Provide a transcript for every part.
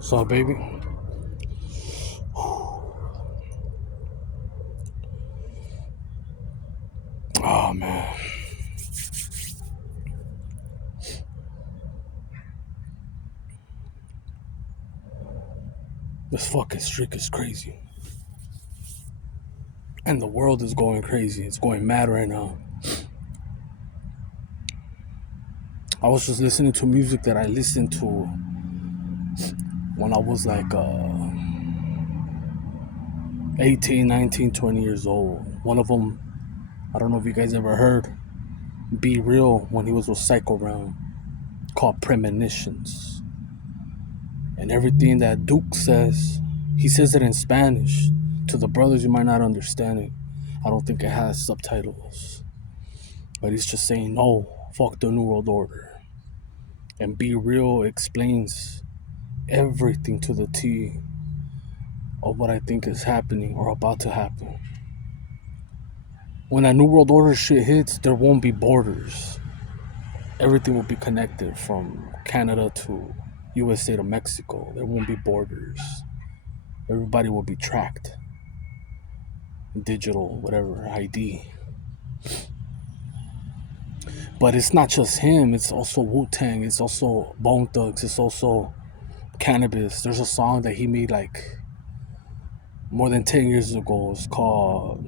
So, baby. Oh, man. This fucking streak is crazy. And the world is going crazy. It's going mad right now. I was just listening to music that I listened to when I was like 18, 19, 20 years old. One of them, I don't know if you guys ever heard Be Real when he was with Psycho Round, called Premonitions. And everything that Duke says, he says it in Spanish. To the brothers, you might not understand it. I don't think it has subtitles. But he's just saying, no, fuck the New World Order. And Be Real explains everything to the T of what I think is happening or about to happen. When that New World Order shit hits, there won't be borders. Everything will be connected from Canada to USA to Mexico. There won't be borders. Everybody will be tracked. Digital, whatever, ID. But it's not just him, it's also Wu-Tang, it's also Bone Thugs, it's also Cannabis. There's a song that he made like more than 10 years ago. It's called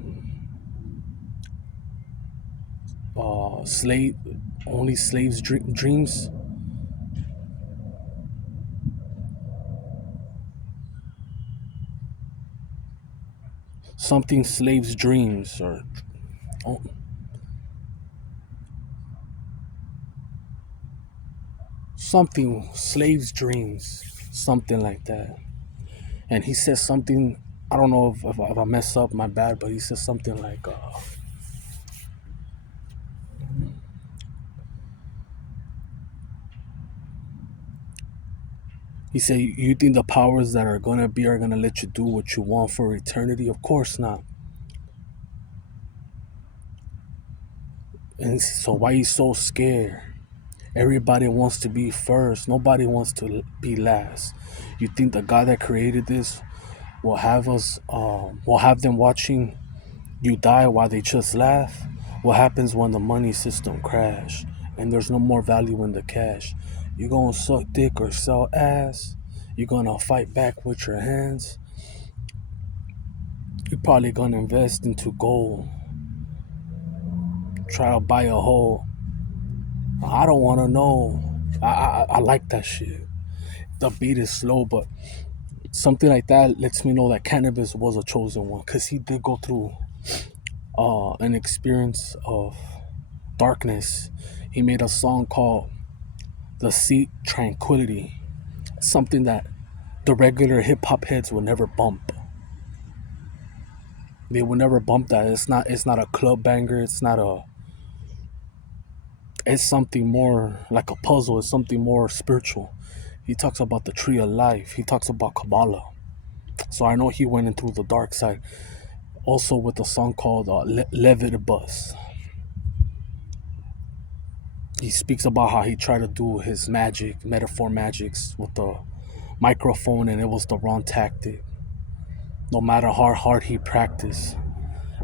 Slave Only Slaves Dreams. Something Slaves Dreams or oh, something Slaves Dreams, something like that. And he says something, I don't know if I mess up, my bad, but he says something like he said, you think the powers that are gonna let you do what you want for eternity? Of course not. And so why you so scared? Everybody wants to be first. Nobody wants to be last. You think the God that created this will have them watching you die while they just laugh? What happens when the money system crash and there's no more value in the cash? You gonna suck dick or sell ass? You gonna fight back with your hands? You're probably gonna invest into gold. Try to buy a hole. I don't wanna know. I like that shit. The beat is slow, but something like that lets me know that Cannabis was a chosen one because he did go through an experience of darkness. He made a song called The Seat Tranquility, something that the regular hip hop heads will never bump. They will never bump that. It's not a club banger. It's something more like a puzzle. It's something more spiritual. He talks about the tree of life. He talks about Kabbalah. So I know he went into the dark side. Also with a song called Levitabus. He speaks about how he tried to do his metaphor magics with the microphone and it was the wrong tactic. No matter how hard he practiced.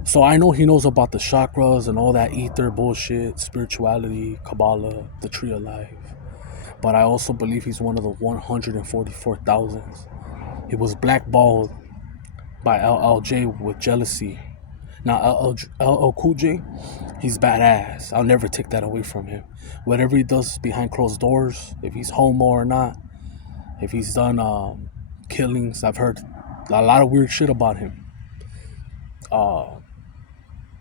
So I know he knows about the chakras and all that ether bullshit, spirituality, Kabbalah, the tree of life. But I also believe he's one of the 144,000. He was blackballed by LLJ with jealousy. Now LL Cool J, he's badass. I'll never take that away from him. Whatever he does behind closed doors, if he's homo or not, if he's done killings, I've heard a lot of weird shit about him.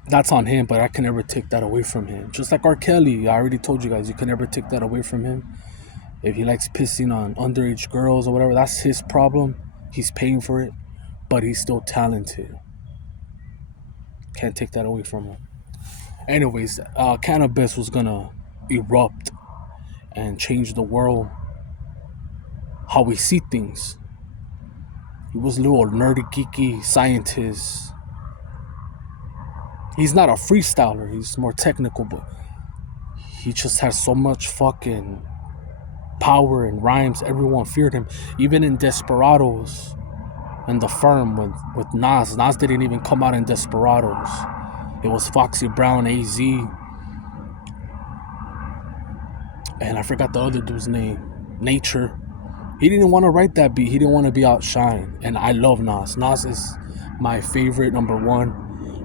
That's on him, but I can never take that away from him. Just like R. Kelly, I already told you guys, you can never take that away from him. If he likes pissing on underage girls or whatever, that's his problem. He's paying for it, but he's still talented. Can't take that away from him. Anyways, Cannabis was gonna erupt and change the world, how we see things. He was a little nerdy, geeky scientist. He's not a freestyler, he's more technical, but he just has so much fucking power and rhymes. Everyone feared him. Even in Desperados and The Firm with Nas. Nas didn't even come out in Desperados. It was Foxy Brown, AZ, and I forgot the other dude's name. Nature. He didn't want to write that beat. He didn't want to be outshined. And I love Nas. Nas is my favorite #1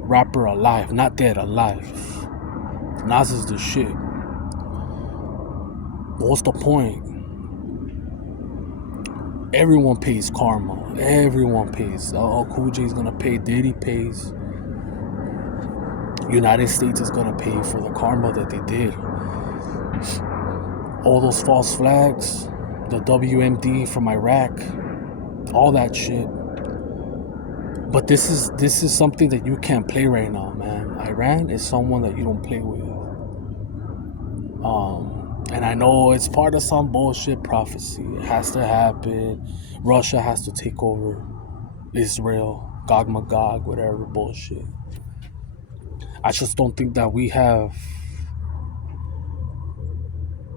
rapper alive. Not dead, alive. Nas is the shit. But what's the point? Everyone pays karma. Everyone pays. Oh, Cool J's gonna pay. Diddy pays. United States is gonna pay for the karma that they did. All those false flags, the WMD from Iraq, all that shit. But this is something that you can't play right now, man. Iran is someone that you don't play with. And I know it's part of some bullshit prophecy. It has to happen. Russia has to take over Israel, Gog Magog, whatever bullshit. I just don't think that we have,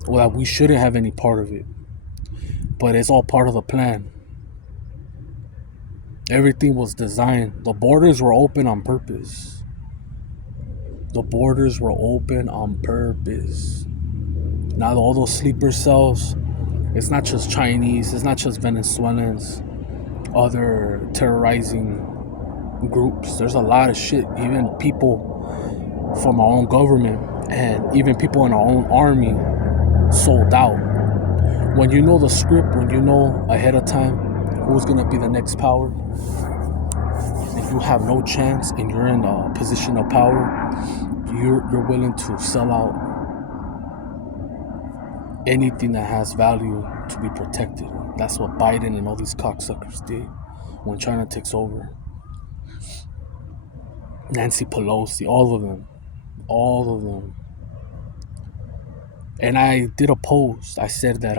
well, that we shouldn't have any part of it. But it's all part of the plan. Everything was designed. The borders were open on purpose. The borders were open on purpose. Now all those sleeper cells, it's not just Chinese, it's not just Venezuelans, other terrorizing groups. There's a lot of shit. Even people from our own government and even people in our own army sold out. When you know the script, when you know ahead of time who's gonna be the next power, and you have no chance and you're in a position of power, you're willing to sell out anything that has value to be protected. That's what Biden and all these cocksuckers did when China takes over. Nancy Pelosi, all of them. And I did a post. I said that,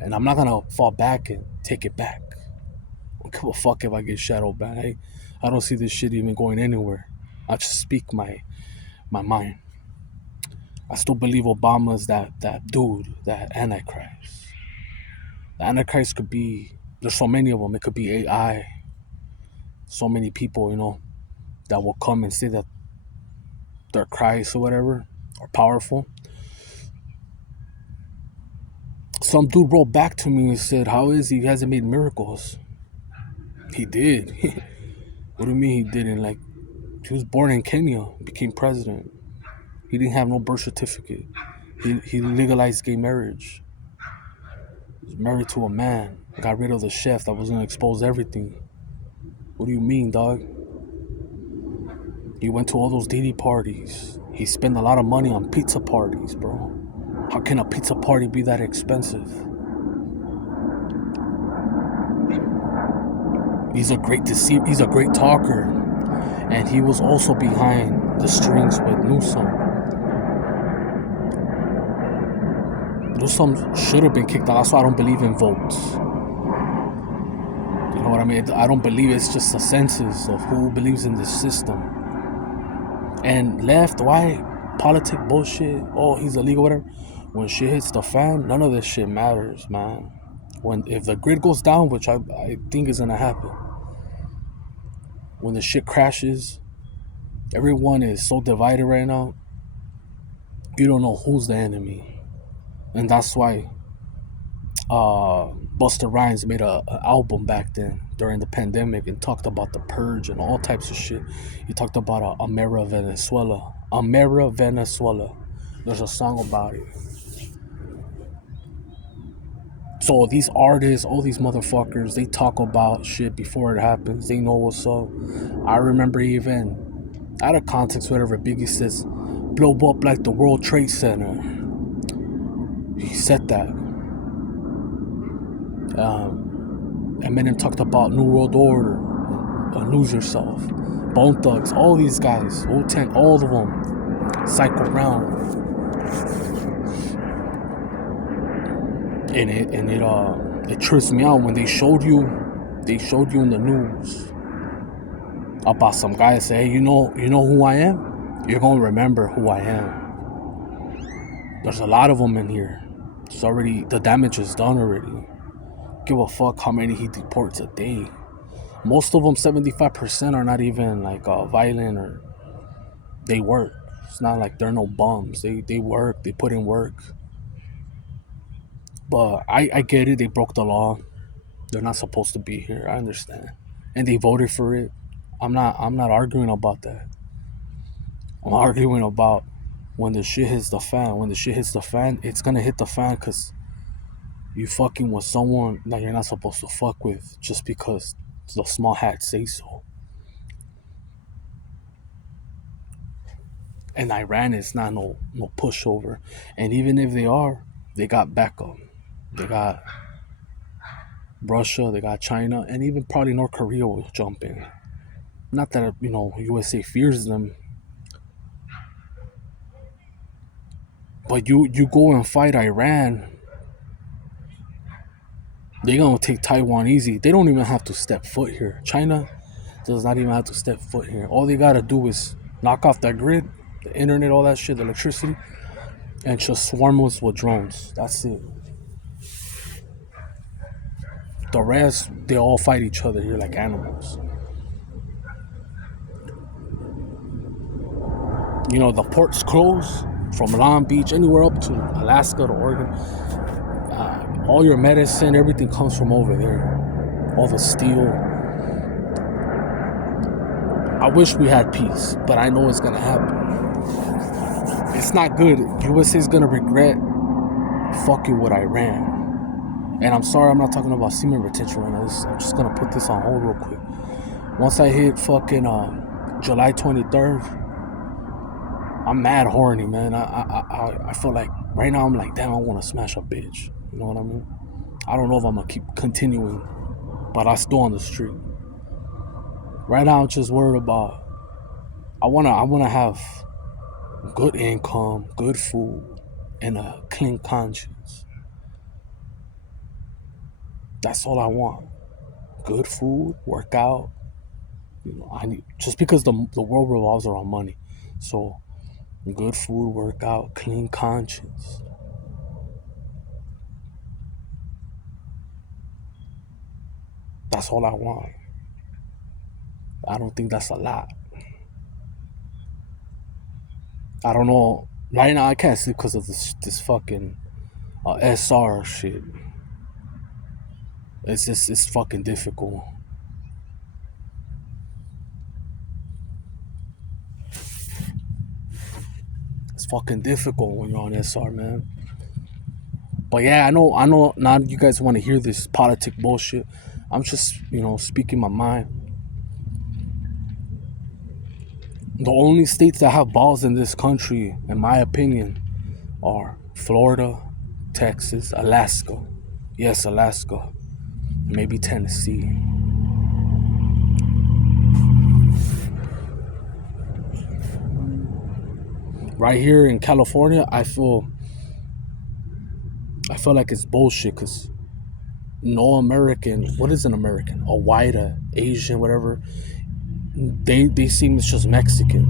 and I'm not gonna fall back and take it back. I don't give a fuck if I get shadow banned. I don't see this shit even going anywhere. I just speak my mind. I still believe Obama's that dude, that Antichrist. The Antichrist could be, there's so many of them. It could be AI. So many people, that will come and say that they're Christ or whatever, or powerful. Some dude wrote back to me and said, how is he? He hasn't made miracles. He did. What do you mean he didn't? Like, he was born in Kenya, became president. He didn't have no birth certificate. He legalized gay marriage. He was married to a man. Got rid of the chef that was going to expose everything. What do you mean, dog? He went to all those DD parties. He spent a lot of money on pizza parties, bro. How can a pizza party be that expensive? He's a great deceiver. He's a great talker. And he was also behind the strings with Newsom. Newsom should have been kicked out. That's why I don't believe in votes. You know what I mean? I don't believe it's just a census of who believes in this system. And left, white, politic bullshit. Oh, he's illegal, whatever. When shit hits the fan, none of this shit matters, man. If the grid goes down, which I think is gonna happen, when the shit crashes, everyone is so divided right now. You don't know who's the enemy, and that's why Busta Rhymes made an album back then during the pandemic and talked about the purge and all types of shit. He talked about Amera Venezuela. Amera Venezuela. There's a song about it. So these artists, all these motherfuckers, they talk about shit before it happens. They know what's up. I remember even, out of context, whatever, Biggie says, blow up like the World Trade Center. He said that. Eminem talked about New World Order, Lose Yourself, Bone Thugs, all these guys, Wu-Tang, all of them, Psycho Round. And it trips me out when they showed you in the news about some guy that say, hey, you know who I am? You're gonna remember who I am. There's a lot of them in here. It's already, the damage is done already. Give a fuck how many he deports a day. Most of them, 75%, are not even like violent, or they work. It's not like they're no bums. They work. They put in work. But I get it. They broke the law. They're not supposed to be here. I understand, and they voted for it. I'm not arguing about that. I'm arguing about when the shit hits the fan. When the shit hits the fan, it's gonna hit the fan because you fucking with someone that you're not supposed to fuck with just because the small hats say so. And Iran is not no pushover. And even if they are, they got backup. They got Russia, they got China, and even probably North Korea will jump in. Not that USA fears them, but you go and fight Iran, they gonna take Taiwan easy. They don't even have to step foot here. China does not even have to step foot here. All they gotta do is knock off that grid, the internet, all that shit, the electricity, and just swarm us with drones. That's it. The rest, they all fight each other here like animals. The ports close from Long Beach, anywhere up to Alaska to Oregon. All your medicine, everything comes from over there. All the steel. I wish we had peace, but I know it's gonna happen. It's not good. USA's gonna regret fucking with Iran. And I'm sorry, I'm not talking about semen retention right now. I'm just gonna put this on hold real quick. Once I hit fucking July 23rd, I'm mad horny, man. I feel like right now I'm like, damn, I want to smash a bitch. You know what I mean? I don't know if I'm gonna keep continuing, but I still on the street. Right now I'm just worried about. I wanna have good income, good food, and a clean conscience. That's all I want. Good food, work out. I need, just because the world revolves around money, so good food, work out, clean conscience. That's all I want. I don't think that's a lot. I don't know. Right now, I can't sleep because of this fucking SR shit. It's fucking difficult. It's fucking difficult when you're on SR, man. But yeah, I know. Now you guys want to hear this politic bullshit. I'm just, speaking my mind. The only states that have balls in this country, in my opinion, are Florida, Texas, Alaska. Yes, Alaska. Maybe Tennessee. Right here in California, I feel like it's bullshit because no American, what is an American? A white, a Asian, whatever. They seem it's just Mexican.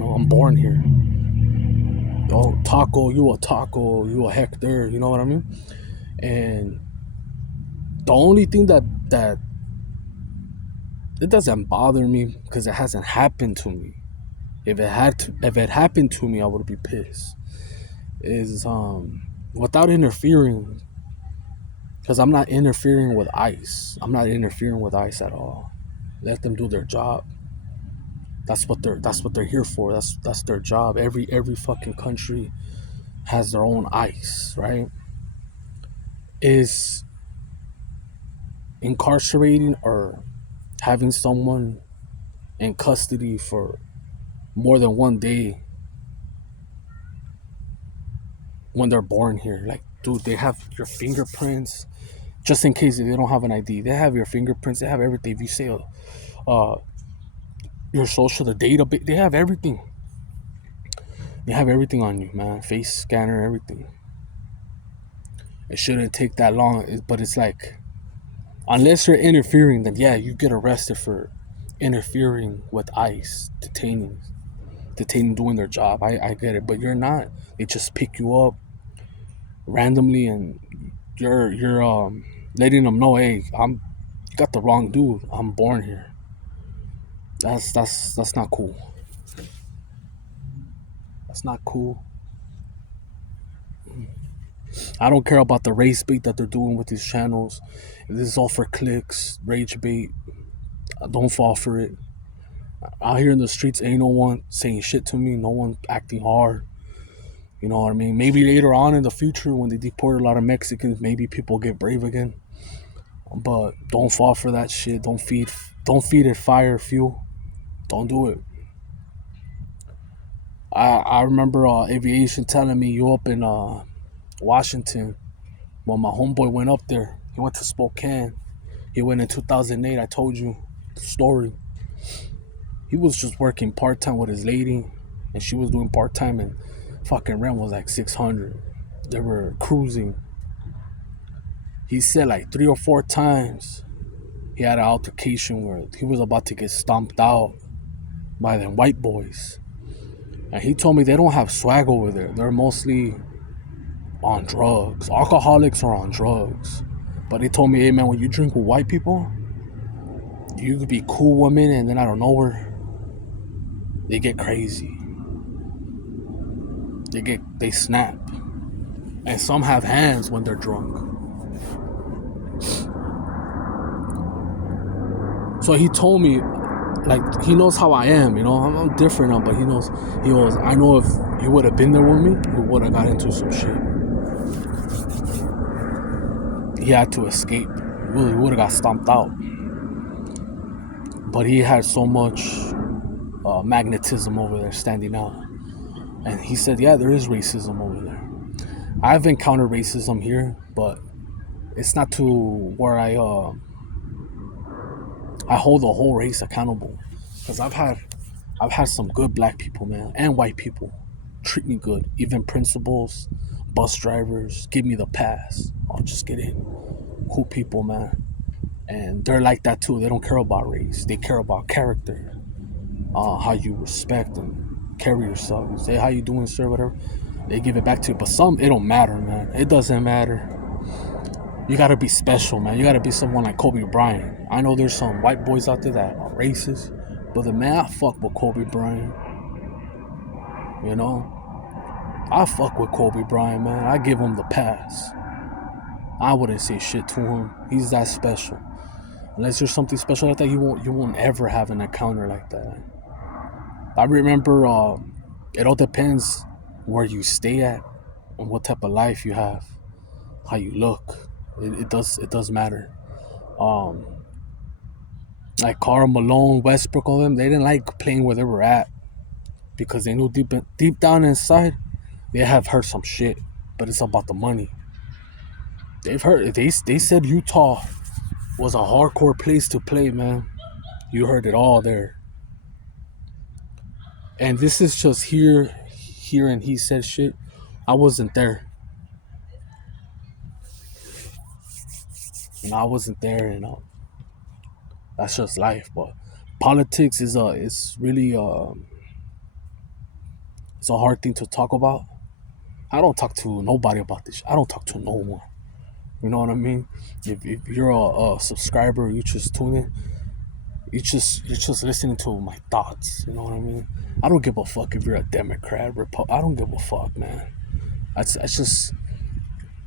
I'm born here. Oh, taco, you a Hector, you know what I mean? And the only thing that it doesn't bother me because it hasn't happened to me. If it happened to me, I would be pissed. Is without interfering, because I'm not interfering with ICE. I'm not interfering with ICE at all. Let them do their job. That's what they're here for. That's their job. Every fucking country has their own ICE, right? Is incarcerating or having someone in custody for more than one day when they're born here. Like, dude, they have your fingerprints just in case if they don't have an ID. They have your fingerprints. They have everything. If you say uh, your social, the database, they have everything. They have everything on you, man. Face scanner, everything. It shouldn't take that long, but it's like, unless you're interfering, then yeah, you get arrested for interfering with ICE, detaining doing their job. I get it, but you're not. They just pick you up, randomly, and you're letting them know, hey, I'm you got the wrong dude. I'm born here. That's not cool. That's not cool. I don't care about the race bait that they're doing with these channels. If this is all for clicks, rage bait, don't fall for it. Out here in the streets, ain't no one saying shit to me. No one acting hard. You know what I mean? Maybe later on in the future, when they deport a lot of Mexicans, maybe people get brave again. But don't fall for that shit. Don't feed it fire fuel. Don't do it. I remember aviation telling me you up in Washington. When my homeboy went up there, he went to Spokane. He went in 2008. I told you the story. He was just working part time with his lady, and she was doing part time, and fucking rent was like 600. They were cruising. He said like 3 or 4 times he had an altercation where he was about to get stomped out by them white boys. And he told me they don't have swag over there. They're mostly on drugs. Alcoholics are on drugs. But they told me, hey man, when you drink with white people, you could be cool women, and then out of nowhere, they get crazy. They snap. And some have hands when they're drunk. So he told me, like, he knows how I am, you know. I'm different now, but he knows. He goes, I know if he would have been there with me, we would have got into some shit. He had to escape. He would have got stomped out. But he had so much magnetism over there standing out. And he said, yeah, there is racism over there. I've encountered racism here, but it's not to where I hold the whole race accountable. Because I've had some good black people, man, and white people treat me good. Even principals, bus drivers, give me the pass. I'll just get in. Cool people, man. And they're like that too. They don't care about race. They care about character, how you respect and carry yourself. You say, how you doing, sir, whatever. They give it back to you. But some, it don't matter, man. It doesn't matter. You gotta be special, man. You gotta be someone like Kobe Bryant. I know there's some white boys out there that are racist, but the man, I fuck with Kobe Bryant. You know? I fuck with Kobe Bryant, man. I give him the pass. I wouldn't say shit to him. He's that special. Unless there's something special like that, you won't ever have an encounter like that. I remember it all depends where you stay at and what type of life you have, how you look. It does matter. Um, like Karl Malone, Westbrook, all them, they didn't like playing where they were at because they knew deep down inside they have heard some shit, but it's about the money. They said Utah was a hardcore place to play, man. You heard it all there. And this is just here and he said shit. I wasn't there. I wasn't there, that's just life. But politics it's really it's a hard thing to talk about. I don't talk to nobody about this. I don't talk to no one. You know what I mean? If you're a subscriber, you just tune in. You're just listening to my thoughts. You know what I mean? I don't give a fuck if you're a Democrat, I don't give a fuck, man. I just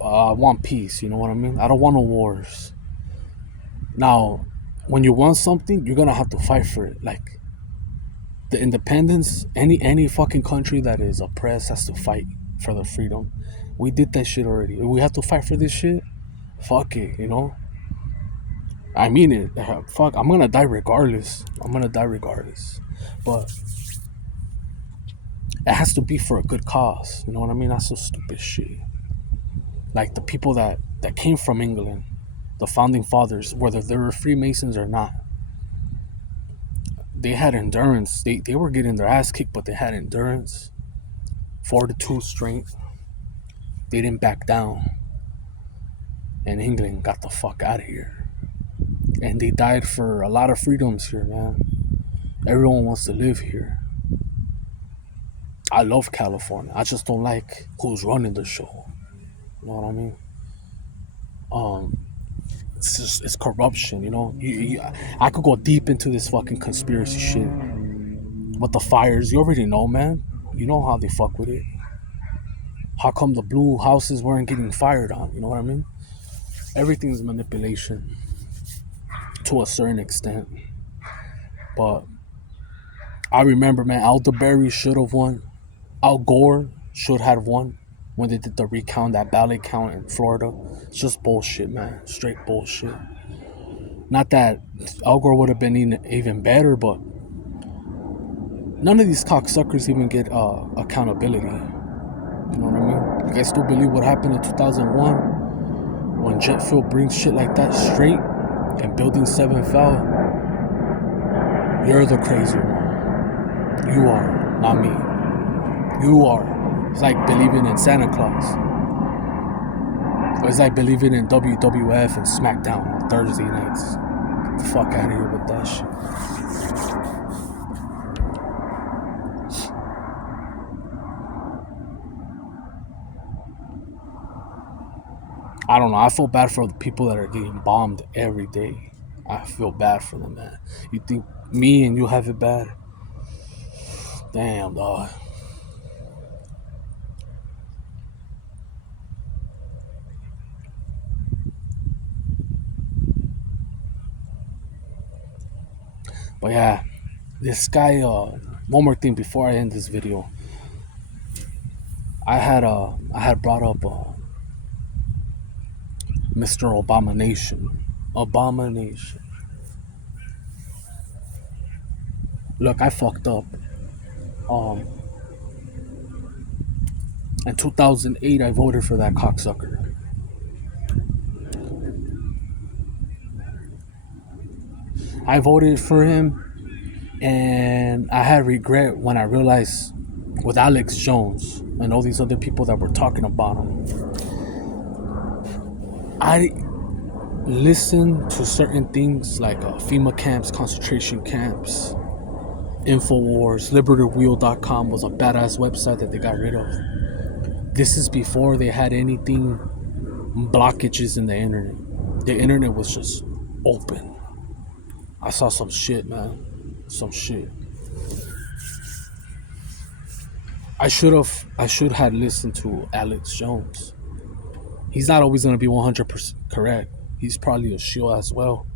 I want peace. You know what I mean? I don't want no wars. Now, when you want something, you're gonna have to fight for it. Like the independence, any fucking country that is oppressed has to fight for their freedom. We did that shit already. If we have to fight for this shit, fuck it, you know? I mean it. Fuck, I'm gonna die regardless. But it has to be for a good cause. You know what I mean? That's some stupid shit. Like the people that came from England, the founding fathers, whether they were Freemasons or not, they had endurance. They were getting their ass kicked, but they had endurance, fortitude, strength. They didn't back down. And England got the fuck out of here. And they died for a lot of freedoms here, man. Everyone wants to live here. I love California. I just don't like who's running the show. You know what I mean? Um, it's corruption. You know, I could go deep into this fucking conspiracy shit. But the fires, you already know, man. You know how they fuck with it. How come the blue houses weren't getting fired on? You know what I mean? Everything's manipulation to a certain extent. But I remember, man, Alderberry should have won. Al Gore should have won when they did the recount, that ballot count in Florida. It's just bullshit, man. Straight bullshit. Not that Al Gore would have been even better, but none of these cocksuckers even get accountability. You know what I mean? You guys still believe what happened in 2001 when jet fuel brings shit like that straight and Building 7 fell? You're the crazy one. You are, not me. You are. It's like believing in Santa Claus. It's like believing in WWF and SmackDown on Thursday nights. Get the fuck out of here with that shit. I don't know. I feel bad for the people that are getting bombed every day. I feel bad for them, man. You think me and you have it bad? Damn, dog. But yeah, this guy. One more thing before I end this video. I had brought up Mr. Abomination. Abomination. Look, I fucked up. Um, in 2008, I voted for that cocksucker. I voted for him, and I had regret when I realized with Alex Jones and all these other people that were talking about him. I listened to certain things like FEMA camps, concentration camps, InfoWars, LibertyWheel.com was a badass website that they got rid of. This is before they had anything blockages in the internet. The internet was just open. I saw some shit, man. Some shit. I should have listened to Alex Jones. He's not always gonna be 100% correct. He's probably a shill as well,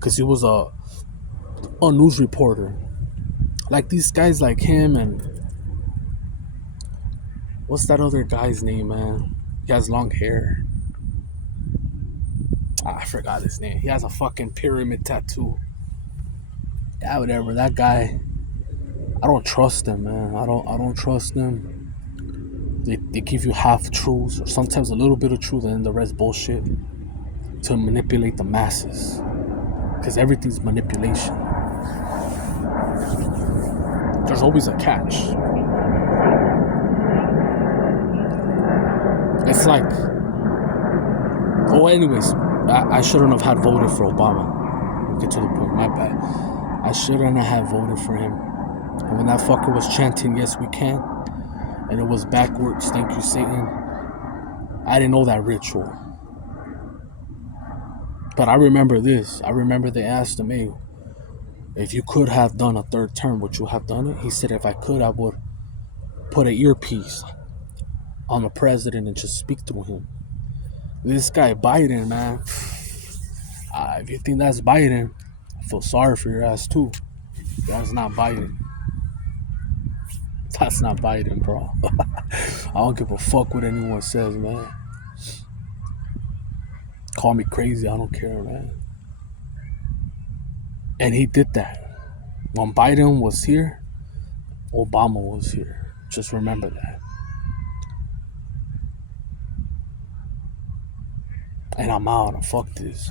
cause he was a news reporter. Like these guys like him and what's that other guy's name, man? He has long hair. I forgot his name. He has a fucking pyramid tattoo. Yeah, whatever. That guy, I don't trust them, man. I don't trust them. They give you half truths or sometimes a little bit of truth and then the rest bullshit to manipulate the masses. Because everything's manipulation. There's always a catch. It's like, well, anyways, I shouldn't have had voted for Obama. We'll get to the point. My bad. I shouldn't have voted for him. And when that fucker was chanting, "Yes, we can," and it was backwards, "Thank you, Satan," I didn't know that ritual. But I remember this. I remember they asked him, "Hey, if you could have done a third term, would you have done it?" He said, "If I could, I would put an earpiece on the president and just speak through him." This guy Biden, man. If you think that's Biden, I feel sorry for your ass too. That's not Biden. That's not Biden, bro. I don't give a fuck what anyone says, man. Call me crazy, I don't care, man. And he did that. When Biden was here, Obama was here. Just remember that. And I'm out. Fuck this.